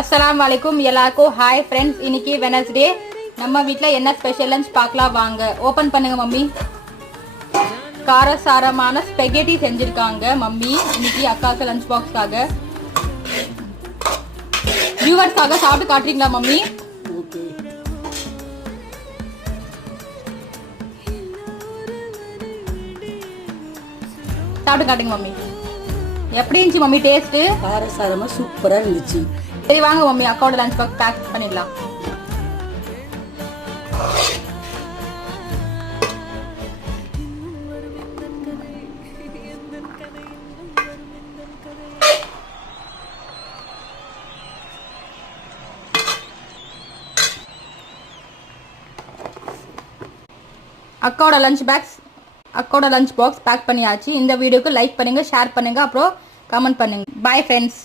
அஸ்ஸலாமு அலைக்கும் எல்லாருக்கும் ஹாய் ஃப்ரெண்ட்ஸ். இன்னைக்கு வெனஸ்டே. நம்ம வீட்டில் என்ன ஸ்பெஷல் லஞ்ச் பார்க்கலாம் வாங்க. ஓப்பன் பண்ணுங்க மம்மி. காரசாரமான ஸ்பெகேட்டி செஞ்சுருக்காங்க மம்மி இன்னைக்கு அக்காவுக்கு லஞ்ச் பாக்ஸ்க்காக. வியூவர்ஸ்க்காக சாப்பிட்டு காட்டுறீங்களா மம்மி? சாப்பிட்டு காட்டுங்க மம்மி. எப்படி இருந்துச்சு மம்மி டேஸ்ட்டு? காரசாரமாக சூப்பராக இருந்துச்சு. சரி வாங்க மம்மி, அக்காவோட லஞ்ச் பாக்ஸ் பேக் பண்ணிடலாம். அக்காவோட லஞ்ச் பாக்ஸ் பேக் பண்ணியாச்சு. இந்த வீடியோக்கு லைக் பண்ணுங்க, ஷேர் பண்ணுங்க, அப்புறம் கமெண்ட் பண்ணுங்க. Bye friends.